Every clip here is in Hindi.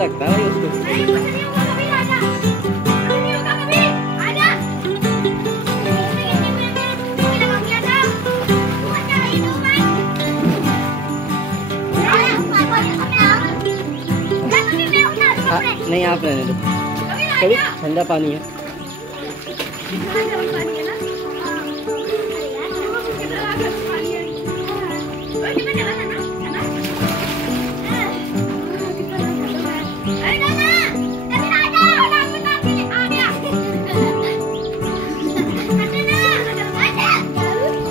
लगता है उसको। नहीं कुछ नहीं होगा, कभी आजा, कुछ नहीं होगा, कभी आजा। नहीं आप रहने दो, कभी ठंडा पानी है।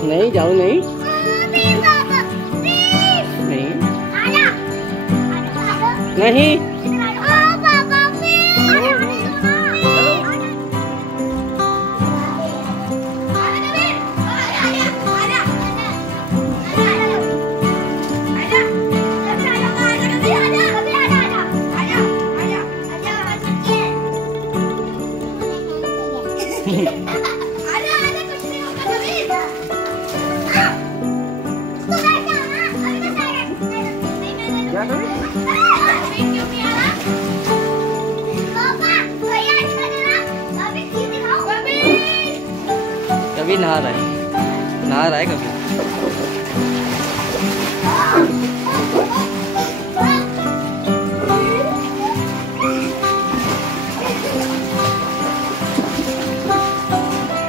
नहीं जाओ, नहीं नहीं नहीं कभी नहा रहा है कभी।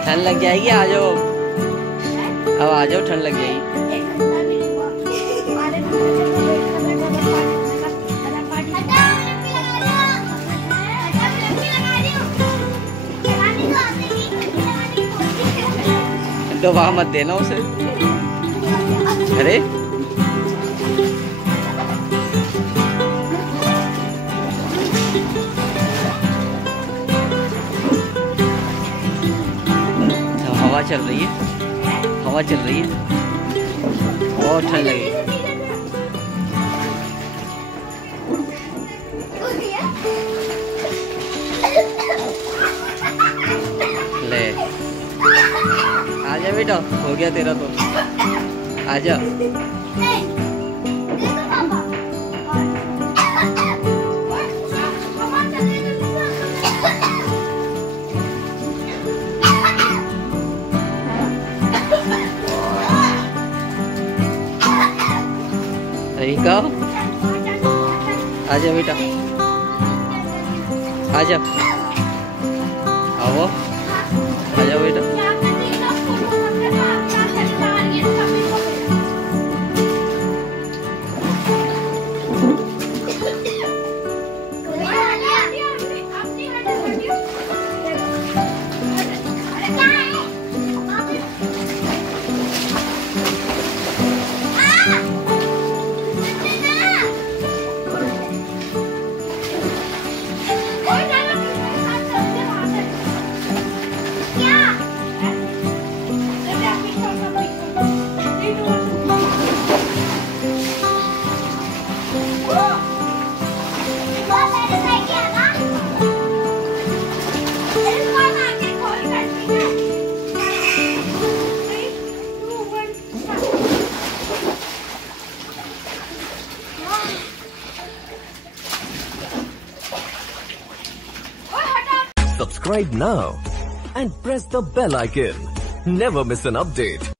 ठंड लग जाएगी, आ जाओ, अब आ जाओ, ठंड लग जाएगी। दबा मत देना उसे। अरे हवा चल रही है, हवा चल रही है, बहुत ठंड लगी। ले आजा बेटा, हो गया तेरा तो, आजा। रिका आजा बेटा, आजा, आओ, आजा बेटा। Subscribe now and press the bell icon. Never miss an update.